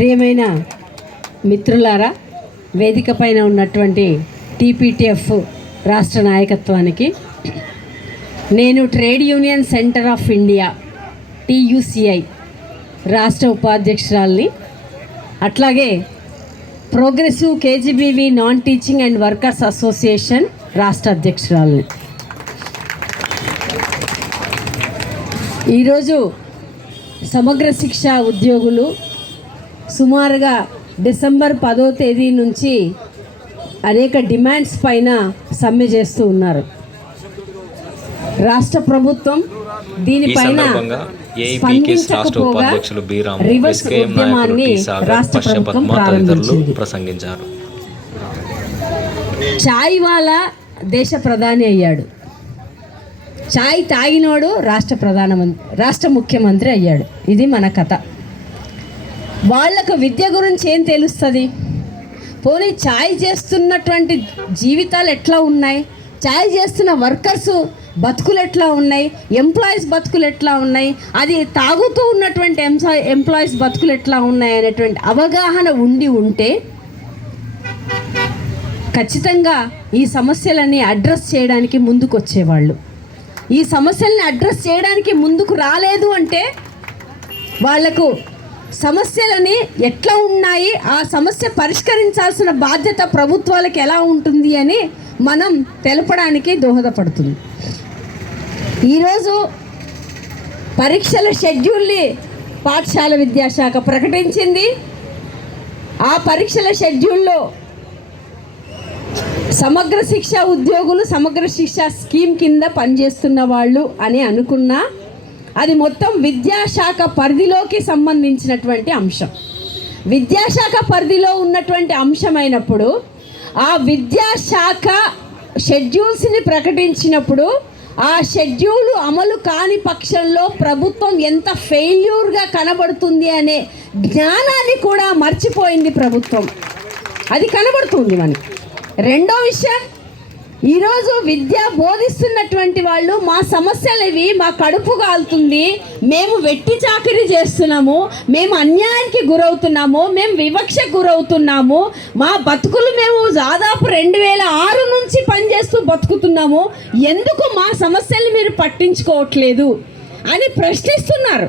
ప్రియమైన మిత్రులారా వేదిక పైన ఉన్నటువంటి టీపీటీఎఫ్ రాష్ట్ర నాయకత్వానికి నేను trade union centre of India TUCI రాష్ట్ర ఉపాధ్యక్షురాల్ని అట్లాగే progressive KGBV non teaching and workers association రాష్ట్ర అధ్యక్షురాల్ని. ఈరోజు సమగ్ర శిక్ష ఉద్యోగులు సుమారుగా డిసెంబర్ పదో తేదీ నుంచి అనేక డిమాండ్స్ పైన సమ్మె చేస్తూ ఉన్నారు. రాష్ట్ర ప్రభుత్వం దీనిపైన రివర్స్ ఉద్యమాన్ని రాష్ట్ర ప్రభుత్వం చాయ్ వాలా దేశ ప్రధాని అయ్యాడు. చాయ్ తాగినోడు రాష్ట్ర ప్రధానమంత్రి రాష్ట్ర ముఖ్యమంత్రి అయ్యాడు. ఇది మన కథ. వాళ్ళకు విద్య గురించి ఏం తెలుస్తుంది? పోనీ ఛాయ్ చేస్తున్నటువంటి జీవితాలు ఎట్లా ఉన్నాయి? ఛాయ్ చేస్తున్న వర్కర్స్ బతుకులు ఎట్లా ఉన్నాయి? ఎంప్లాయీస్ బతుకులు ఎట్లా ఉన్నాయి? అది తాగుతూ ఉన్నటువంటి ఎంసా ఎంప్లాయీస్ బతుకులు ఎట్లా ఉన్నాయి అనేటువంటి అవగాహన ఉండి ఉంటే ఖచ్చితంగా ఈ సమస్యలని అడ్రస్ చేయడానికి ముందుకు వచ్చేవాళ్ళు ఈ సమస్యల్ని అడ్రస్ చేయడానికి ముందుకు రాలేదు అంటే వాళ్ళకు సమస్యలని ఎట్లా ఉన్నాయి? ఆ సమస్య పరిష్కరించాల్సిన బాధ్యత ప్రభుత్వాలకు ఎలా ఉంటుంది అని మనం తెలపడానికి దోహదపడుతుంది. ఈరోజు పరీక్షల షెడ్యూల్ని పాఠశాల విద్యాశాఖ ప్రకటించింది. ఆ పరీక్షల షెడ్యూల్లో సమగ్ర శిక్ష ఉద్యోగులు సమగ్ర శిక్ష స్కీమ్ కింద పనిచేస్తున్న వాళ్ళు అని అనుకున్నా అది మొత్తం విద్యాశాఖ పరిధిలోకి సంబంధించినటువంటి అంశం. విద్యాశాఖ పరిధిలో ఉన్నటువంటి అంశమైనప్పుడు ఆ విద్యాశాఖ షెడ్యూల్స్ని ప్రకటించినప్పుడు ఆ షెడ్యూల్ అమలు కాని పక్షంలో ప్రభుత్వం ఎంత ఫెయిల్యూర్గా కనబడుతుంది అనే జ్ఞానాన్ని కూడా మర్చిపోయింది ప్రభుత్వం. అది కనబడుతుంది మనకి. రెండో విషయం ఈరోజు విద్య బోధిస్తున్నటువంటి వాళ్ళు మా సమస్యలు ఇవి మా కడుపు కాలుతుంది. మేము వెట్టి చాకరీ చేస్తున్నాము. మేము అన్యాయానికి గురవుతున్నాము. మేము వివక్షకు గురవుతున్నాము. మా బతుకులు మేము దాదాపు రెండు వేల ఆరు నుంచి పనిచేస్తూ బతుకుతున్నాము. ఎందుకు మా సమస్యలు మీరు పట్టించుకోవట్లేదు అని ప్రశ్నిస్తున్నారు.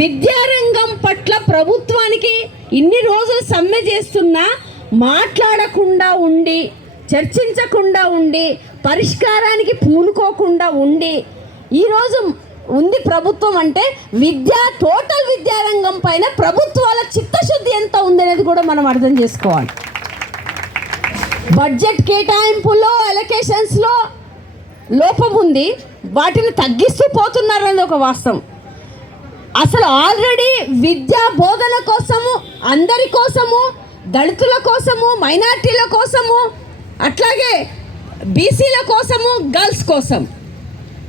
విద్యారంగం పట్ల ప్రభుత్వానికి ఇన్ని రోజులు సమ్మె చేస్తున్నా మాట్లాడకుండా ఉండి చర్చించకుండా ఉండి పరిష్కారానికి పూనుకోకుండా ఉండి ఈరోజు ఉంది ప్రభుత్వం అంటే విద్యా టోటల్ విద్యారంగం పైన ప్రభుత్వాల చిత్తశుద్ధి ఎంత ఉందనేది కూడా మనం అర్థం చేసుకోవాలి. బడ్జెట్ కేటాయింపులో ఎలకేషన్స్లో లోపం ఉంది. వాటిని తగ్గిస్తూ పోతున్నారని ఒక వాస్తవం. అసలు ఆల్రెడీ విద్యా బోధన కోసము అందరి కోసము దళితుల కోసము మైనార్టీల కోసము అట్లాగే బీసీల కోసము గర్ల్స్ కోసం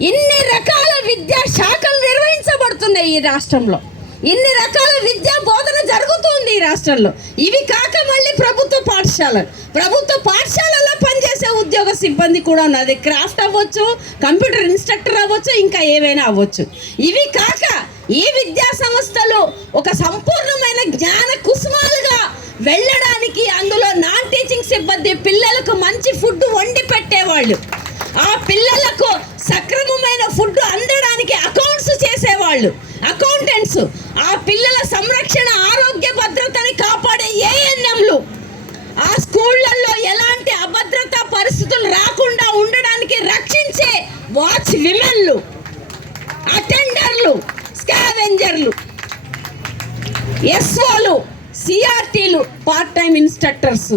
ఇన్ని రకాల విద్యా శాఖలు నిర్వహించబడుతున్నాయి ఈ రాష్ట్రంలో. ఇన్ని రకాల విద్యా బోధన జరుగుతుంది ఈ రాష్ట్రంలో. ఇవి కాక మళ్ళీ ప్రభుత్వ పాఠశాలలు. ప్రభుత్వ పాఠశాలలో పనిచేసే ఉద్యోగ సిబ్బంది కూడా ఉన్నది. క్రాఫ్ట్ అవ్వచ్చు కంప్యూటర్ ఇన్స్ట్రక్టర్ అవ్వచ్చు ఇంకా ఏవైనా అవ్వచ్చు. ఇవి కాక ఈ విద్యా సంస్థలు ఒక సంపూర్ణమైన జ్ఞాన కుసుమాలుగా వెళ్ళడానికి అందులో నాన్ టీచింగ్ సిబ్బంది పిల్లలకు మంచి ఫుడ్ వండి పెట్టేవాళ్ళు. ఆ పిల్లలకు సక్రమమైన ఫుడ్ అందడానికి అకౌంట్స్ చేసేవాళ్ళు. అకౌంటెంట్స్ ఆ పిల్లల సంరక్షణ ఆరోగ్య భద్రతని కాపాడే ఏఎన్ఎంలు. ఆ స్కూళ్ళల్లో ఎలాంటి అభద్రతా పరిస్థితులు రాకుండా ఉండడానికి రక్షించే వాచ్ విమెన్లు అటెండర్లు స్కావెంజర్లు ఎస్ఓలు సిఆర్టీలు part time instructors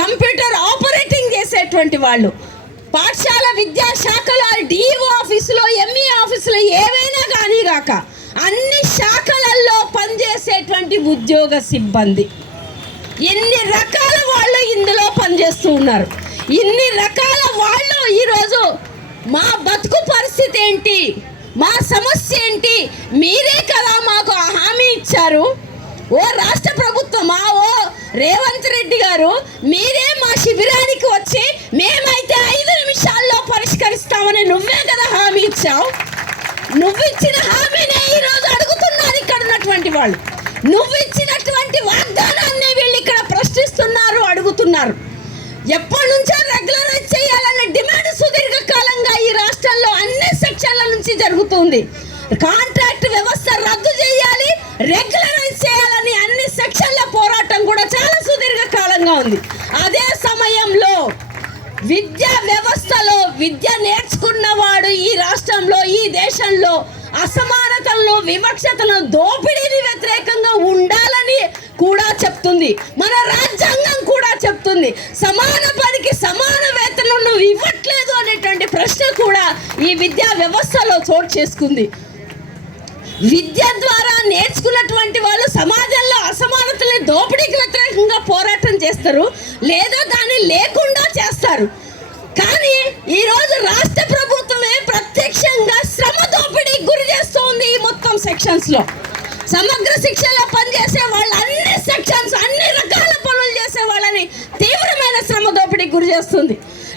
computer operating చేసేటువంటి వాళ్ళు. పాఠశాల విద్యా శాఖలో డిఓ ఆఫీసులో ఎంఈ ఆఫీసులో ఏవైనా కానీ గాక అన్ని శాఖలలో పనిచేసేటువంటి ఉద్యోగ సిబ్బంది. ఎన్ని రకాల వాళ్ళు ఇందులో పనిచేస్తూ ఉన్నారు? ఇన్ని రకాల వాళ్ళు ఈరోజు మా బతుకు పరిస్థితి ఏంటి? మా సమస్య ఏంటి? మీరే కదా మాకు ఆ హామీ ఇచ్చారు. ఓ రాష్ట్ర ప్రభుత్వమా? ఓ రేవంత్ రెడ్డి గారు మీరే మా శిబిరానికి వచ్చి మేమైతే ఐదు నిమిషాల్లో పరిష్కరిస్తామని నువ్వే కదా హామీ ఇచ్చావు. నువ్వు ఇచ్చిన హామీనే ఈరోజు అడుగుతున్నారు ఇక్కడ ఉన్నటువంటి వాళ్ళు. నువ్వు ఇచ్చినటువంటి వాగ్దానాన్ని వీళ్ళు ఇక్కడ ప్రశ్నిస్తున్నారు అడుగుతున్నారు. ఎప్పటి నుంచో రెగ్యులరైజ్ చేయాలన్న డిమాండ్ సుదీర్ఘకాలంగా ఈ రాష్ట్రంలో అన్ని సెక్షన్ల నుంచి జరుగుతుంది కాంట్రాక్ట్ వ్యవస్థ రద్దు చేయాలి రెగ్యులరైజ్ చేయాలని అన్ని సెక్షన్ల పోరాటం కూడా చాలా సుదీర్ఘకాలంగా ఉంది. అదే సమయంలో విద్యా వ్యవస్థలో విద్య నేర్చుకున్నవాడు ఈ రాష్ట్రంలో ఈ దేశంలో అసమానతలను వివక్షతలను దోపిడీని వ్యతిరేకంగా ఉండాలని కూడా చెప్తుంది. మన రాజ్యాంగం కూడా చెప్తుంది. సమాన పనికి సమాన వేతనం నువ్వు ఇవ్వట్లేదు అనేటువంటి ప్రశ్న కూడా ఈ విద్యా వ్యవస్థలో చోటు చేసుకుంది. విద్య ద్వారా నేర్చుకున్నటువంటి వాళ్ళు సమాజంలో అసమానతల్ని దోపిడీకి వ్యతిరేకంగా పోరాటం చేస్తారు. లేదా దాన్ని లేకుండా చేస్తారు. కానీ ఈరోజు రాష్ట్ర ప్రభుత్వమే ప్రత్యక్షంగా శ్రమ దోపిడీకి గురి చేస్తుంది ఈ మొత్తం సెక్షన్స్లో సమగ్ర శిక్షలో పనిచేసే వాళ్ళు అన్ని సెక్షన్స్ అన్ని రకాల పనులు చేసే వాళ్ళని తీవ్రమైన శ్రమ దోపిడీకి గురి చేస్తుంది.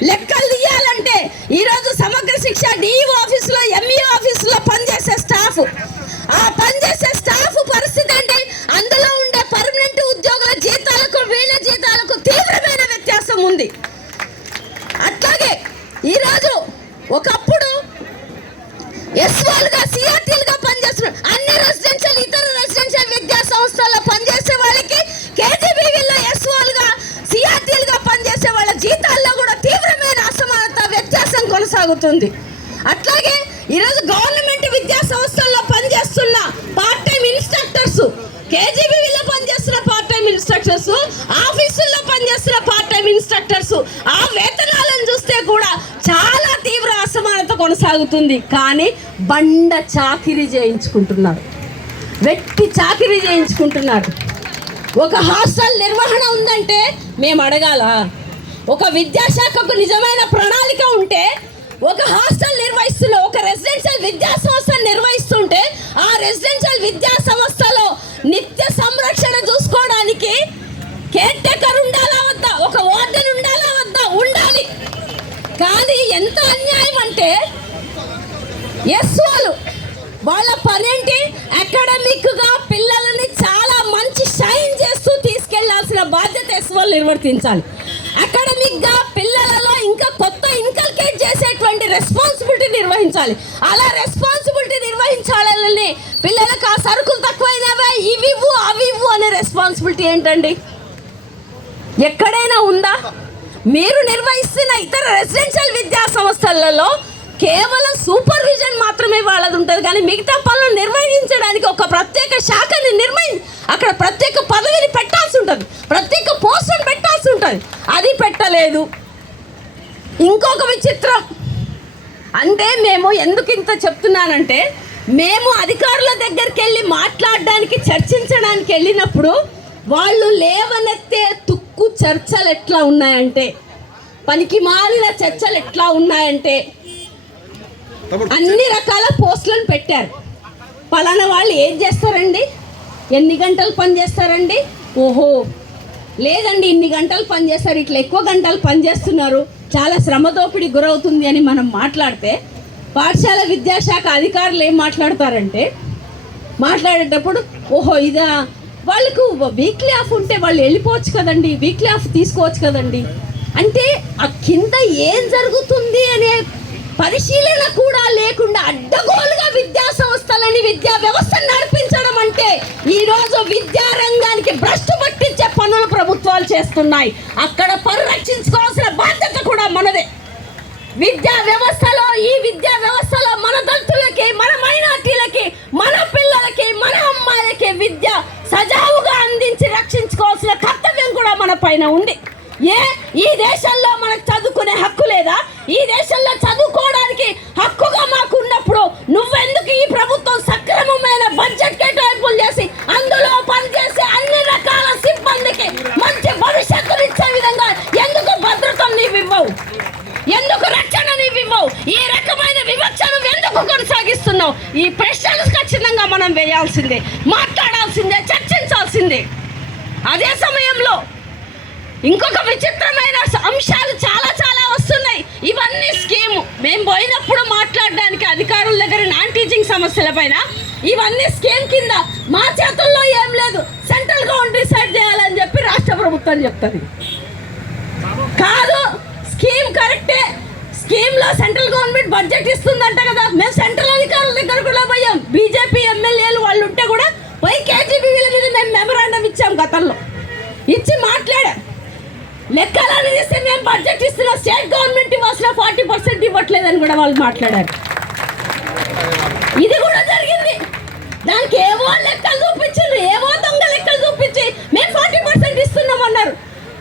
లెక్కలు తీయాలంటే ఈరోజు సమగ్ర శిక్ష డిఈఓ ఆఫీసులో ఎంఈఓ ఆఫీసులో పనిచేసే స్టాఫ్ ఆ పనిచేసే స్టాఫ్ పరిస్థితి అంటే అందులో ఉండే పర్మనెంట్ ఉద్యోగుల జీతాలకు వీళ్ళ జీతాలకు తీవ్రమైన వ్యత్యాసం ఉంది. అట్లాగే ఈరోజు ఒకప్పుడు ఎస్వాల్గా సిఆర్టీలుగా పనిచేస్తున్నారు అన్ని రెసిడెన్షియల్ ఇతర రెసిడెన్షియల్ విద్యా సంస్థల్లో పనిచేసే వాళ్ళకి కేజీబీవీలో ఎస్వాల్గా సిఆర్టీలుగా పనిచేసే వాళ్ళ జీతాల్లో కూడా తీవ్రమైన అసమానత వ్యత్యాసం కొనసాగుతుంది. అట్లాగే ఈరోజు గవర్నమెంట్ విద్యా సంస్థల్లో పనిచేస్తున్న పార్ట్ టైం ఇన్స్ట్రక్టర్స్ కేజీబీవీలో పనిచేస్తున్న పార్ట్ టైం ఇన్స్ట్రక్టర్స్ ఆఫీసుల్లో పనిచేస్తున్న పార్ట్ టైం ఇన్స్ట్రక్టర్స్ ఆ వేతనాలను చూస్తే కూడా చాలా తీవ్ర అసమానత కొనసాగుతుంది. కానీ బండ చాకిరీ చేయించుకుంటున్నారు. వెట్టి చాకిరీ చేయించుకుంటున్నారు. ఒక హాస్టల్ నిర్వహణ ఉందంటే మేము అడగాల? ఒక విద్యాశాఖకు నిజమైన ప్రణాళిక ఉంటే ఒక హాస్టల్ నిర్వహిస్తున్న ఒక రెసిడెన్షియల్ విద్యా సంస్థ నిర్వహిస్తుంటే ఆ రెసిడెన్షియల్ విద్యా సంస్థలో నిత్య సంరక్షణ చూసుకోవడానికి కేర్ టేకర్ ఉండాలా వద్దా? ఒక వార్డెన్ ఉండాలా వద్దా? ఉండాలి. కానీ ఎంత అన్యాయం అంటే ఎస్ వాళ్ళు. వాళ్ళ పనేంటి? అకాడమిక్గా పిల్లలని చాలా మంచి షైన్ చేస్తూ తీసుకెళ్ళాల్సిన బాధ్యత ఎస్ వాళ్ళు నిర్వర్తించాలి. రెస్పాన్సిబిలిటీ నిర్వహించాలి. అలా రెస్పాన్సిబిలిటీ నిర్వహించాలని పిల్లలకు ఆ సరుకులు తక్కువైనవే ఇవి ఇవ్వు, అవి ఇవ్వు అనే రెస్పాన్సిబిలిటీ ఏంటండి? ఎక్కడైనా ఉందా? మీరు నిర్వహిస్తున్న ఇతర రెసిడెన్షియల్ విద్యా సంస్థలలో కేవలం సూపర్విజన్ మాత్రమే వాళ్ళది ఉంటుంది. కానీ మిగతా పనులు నిర్వహించడానికి ఒక ప్రత్యేక శాఖని నిర్వహి అక్కడ ప్రత్యేక పదవిని పెట్టాల్సి ఉంటుంది. ప్రత్యేక పోస్టును పెట్టాల్సి ఉంటుంది. అది పెట్టలేదు. ఇంకొక విచిత్రం. అంటే మేము ఎందుకు ఇంత చెప్తున్నానంటే మేము అధికారుల దగ్గరికి వెళ్ళి మాట్లాడడానికి చర్చించడానికి వెళ్ళినప్పుడు వాళ్ళు లేవనెత్తే తుక్కు చర్చలు ఎట్లా ఉన్నాయంటే పనికి మాలిన చర్చలు ఎట్లా ఉన్నాయంటే అన్ని రకాల పోస్టులను పెట్టారు. పలానా వాళ్ళు ఏం చేస్తారండి? ఎన్ని గంటలు పని చేస్తారండి? ఓహో లేదండి ఇన్ని గంటలు పని చేస్తారు ఇట్లా ఎక్కువ గంటలు పని చేస్తున్నారు. చాలా శ్రమదోపిడి గురవుతుంది అని మనం మాట్లాడితే పాఠశాల విద్యాశాఖ అధికారులు ఏం మాట్లాడతారంటే మాట్లాడేటప్పుడు ఓహో ఇదా వాళ్ళకు వీక్లీ ఆఫ్ ఉంటే వాళ్ళు వెళ్ళిపోవచ్చు కదండి వీక్లీ ఆఫ్ తీసుకోవచ్చు కదండి. అంటే ఆ కింద ఏం జరుగుతుంది అనే పరిశీలన కూడా లేకుండా అడ్డగోలుగా విద్యా సంస్థలని విద్యా వ్యవస్థ నడిపించడం అంటే ఈరోజు విద్యా రంగానికి భ్రష్టు పట్టించే పనులు ప్రభుత్వాలు చేస్తున్నాయి. అక్కడ పరిరక్షించుకోవాల్సిన బాధ్యత కూడా మనదే. విద్యా వ్యవస్థలో ఈ విద్యా వ్యవస్థలో మన దళితులకి మన మైనార్టీలకి మన పిల్లలకి మన అమ్మాయిలకి విద్య సజావుగా అందించి రక్షించుకోవాల్సిన కర్తవ్యం కూడా మన పైన ఉంది. ఏ? ఈ దేశంలో మనకు ఎందుకు రక్షణ ఇవ్వవు ఈ రకమైన వివక్షను ఎందుకు కొనసాగిస్తున్నావు? ఈ ప్రశ్నలు ఖచ్చితంగా మనం వేయాల్సిందే మాట్లాడాల్సిందే చర్చించాల్సిందే. అదే సమయంలో ఇంకొక విచిత్రమైన అంశాలు చాలా చాలా వస్తున్నాయి. ఇవన్నీ స్కీము. మేము పోయినప్పుడు మాట్లాడడానికి అధికారుల దగ్గర నాన్ టీచింగ్ సమస్యల పైన ఇవన్నీ స్కీమ్ కింద మా చేతుల్లో ఏం లేదు. సెంట్రల్ గవర్నమెంట్ డిసైడ్ చేయాలని చెప్పి రాష్ట్ర ప్రభుత్వం చెప్తుంది. కాదు స్కీమ్లో సెంట్రల్ గవర్నమెంట్ బడ్జెట్ ఇస్తుందంట కదా. మేము సెంట్రల్ అధికారుల దగ్గర కూడా పోయాం. బీజేపీ ఎమ్మెల్యేలు వాళ్ళు ఉంటే కూడా పోయి కేజీబీ మీద మేము మెమరాండం ఇచ్చాం గతంలో. ఇచ్చి మాట్లాడాం. లెక్కలని తీస్తే మేము బడ్జెట్ ఇస్తున్న. స్టేట్ గవర్నమెంట్ ఇవ్వాల్సిన ఫార్టీ పర్సెంట్ ఇవ్వట్లేదని కూడా వాళ్ళు మాట్లాడారు. ఇది కూడా జరిగింది. దానికి ఏవో లెక్కలు చూపించారు ఏవో దొంగ లెక్కలు చూపించి మేము ఫార్టీ పర్సెంట్ ఇస్తున్నాం అన్నారు.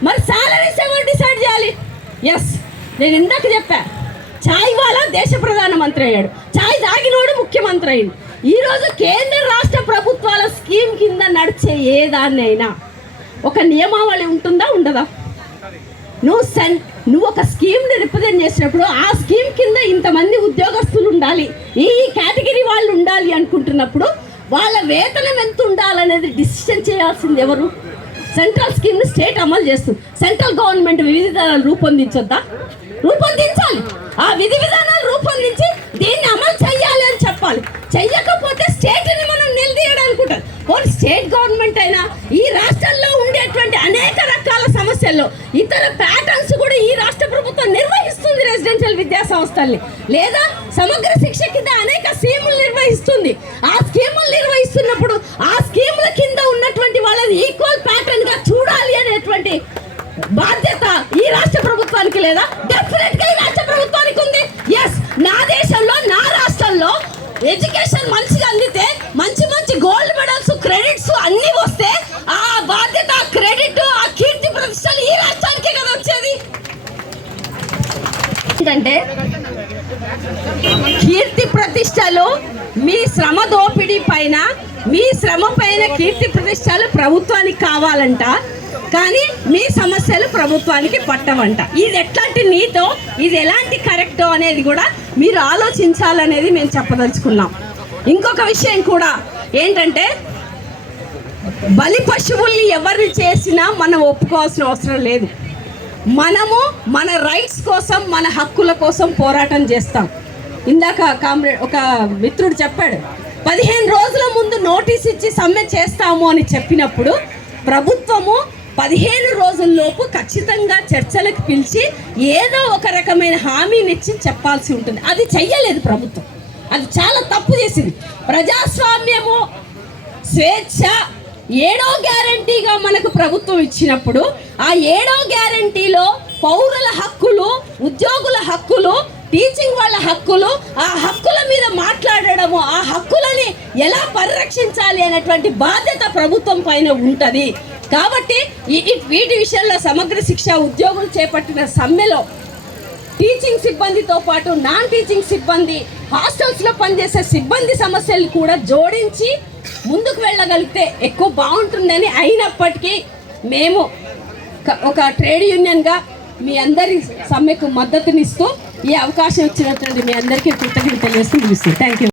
మరి సాలరీస్ ఎవరు డిసైడ్ చేయాలి? ఎస్ నేను ఇందాక చెప్పాను చాయ్ వాళ్ళ దేశ ప్రధానమంత్రి అయ్యాడు. చాయ్ తాగినోడు ముఖ్యమంత్రి అయ్యాడు. ఈరోజు కేంద్ర రాష్ట్ర ప్రభుత్వాల స్కీమ్ కింద నడిచే ఏ దాన్నైనా ఒక నియమావళి ఉంటుందా ఉండదా? నువ్వు సెన్ నువ్వు ఒక స్కీమ్ని రిప్రజెంట్ చేసినప్పుడు ఆ స్కీమ్ కింద ఇంతమంది ఉద్యోగస్తులు ఉండాలి. ఈ కేటగిరీ వాళ్ళు ఉండాలి అనుకుంటున్నప్పుడు వాళ్ళ వేతనం ఎంత ఉండాలనేది డిసిషన్ చేయాల్సింది ఎవరు? సెంట్రల్ స్కీమ్ని స్టేట్ అమలు చేస్తుంది. సెంట్రల్ గవర్నమెంట్ వివిధ రూపొందించొద్దా? రూపొందించాలి. ఆ విధి విధానాలు రూపొందించి దీన్ని అమలు చేయాలి అని చెప్పాలి. చెయ్యకపోతే స్టేట్ని మనం నిలదీయడానికి ఉంటుంది స్టేట్ గవర్నమెంట్ అయినా ఈ రాష్ట్రంలో ఉండేటువంటి అనేక రకాల సమస్యల్లో ఇతర ప్యాటర్న్స్ కూడా ఈ రాష్ట్ర ప్రభుత్వం నిర్వహిస్తుంది రెసిడెన్షియల్ విద్యా సంస్థల్ని. లేదా సమగ్ర శిక్ష కింద అనేక స్కీములు నిర్వహిస్తుంది. ఆ స్కీములు నిర్వహిస్తున్నప్పుడు ఆ స్కీముల కింద ఉన్నటువంటి వాళ్ళని ఈక్వల్ ప్యాటర్న్గా చూడాలి అనేటువంటి బాధ్యత ఈ రాష్ట్ర ప్రభుత్వానికి లేదా? డెఫినెట్గా ఈ రాష్ట్ర ప్రభుత్వానికి ఉంది. ఎస్ నా దేశంలో నా రాష్ట్రంలో ఎడ్యుకేషన్ మంచిగా అందితే మంచి మంచి గోల్డ్ మెడల్స్ క్రెడిట్స్ అన్ని వస్తే ఆ బాధ్యత క్రెడిట్ ఆ కీర్తి ప్రతిష్టలు ఈ రాష్ట్రానికే కదా వచ్చేది. ఎందుకంటే కీర్తి ప్రతిష్టలు మీ శ్రమ దోపిడీ పైన మీ శ్రమ పైన కీర్తి ప్రతిష్టలు ప్రభుత్వానికి కావాలంట. కానీ మీ సమస్యలు ప్రభుత్వానికి పట్టవంట. ఇది ఎట్లాంటి నీతో ఇది ఎలాంటి కరెక్టో అనేది కూడా మీరు ఆలోచించాలనేది మేము చెప్పదలుచుకున్నాం. ఇంకొక విషయం కూడా ఏంటంటే బలి పశువుల్ని ఎవరిని చేసినా మనం ఒప్పుకోవాల్సిన అవసరం లేదు. మనము మన రైట్స్ కోసం మన హక్కుల కోసం పోరాటం చేస్తాం. ఇందాక కామ్రేడ్ ఒక మిత్రుడు చెప్పాడు పదిహేను రోజుల ముందు నోటీస్ ఇచ్చి సమ్మె చేస్తాము అని చెప్పినప్పుడు ప్రభుత్వము పదిహేను రోజుల్లోపు ఖచ్చితంగా చర్చలకు పిలిచి ఏదో ఒక రకమైన హామీని ఇచ్చి చెప్పాల్సి ఉంటుంది. అది చెయ్యలేదు ప్రభుత్వం. అది చాలా తప్పు చేసింది. ప్రజాస్వామ్యము స్వేచ్ఛ ఏడో గ్యారంటీగా మనకు ప్రభుత్వం ఇచ్చినప్పుడు ఆ ఏడో గ్యారంటీలో పౌరుల హక్కులు ఉద్యోగుల హక్కులు టీచింగ్ వాళ్ళ హక్కులు ఆ హక్కుల మీద మాట్లాడడము ఆ హక్కులని ఎలా పరిరక్షించాలి అనేటువంటి బాధ్యత ప్రభుత్వం పైన ఉంటుంది. కాబట్టి ఈ- వీటి విషయంలో సమగ్ర శిక్ష ఉద్యోగులు చేపట్టిన సమ్మెలో టీచింగ్ సిబ్బందితో పాటు నాన్ టీచింగ్ సిబ్బంది హాస్టల్స్లో పనిచేసే సిబ్బంది సమస్యలు కూడా జోడించి ముందుకు వెళ్ళగలిగితే ఎక్కువ బాగుంటుందని అయినప్పటికీ మేము ఒక ట్రేడ్ యూనియన్గా మీ అందరి సమ్మెకు మద్దతునిస్తూ ఈ అవకాశం ఇచ్చినటువంటి మీ అందరికీ కృతజ్ఞతలు తెలియజేస్తూ ముగిస్తుంది థ్యాంక్ యూ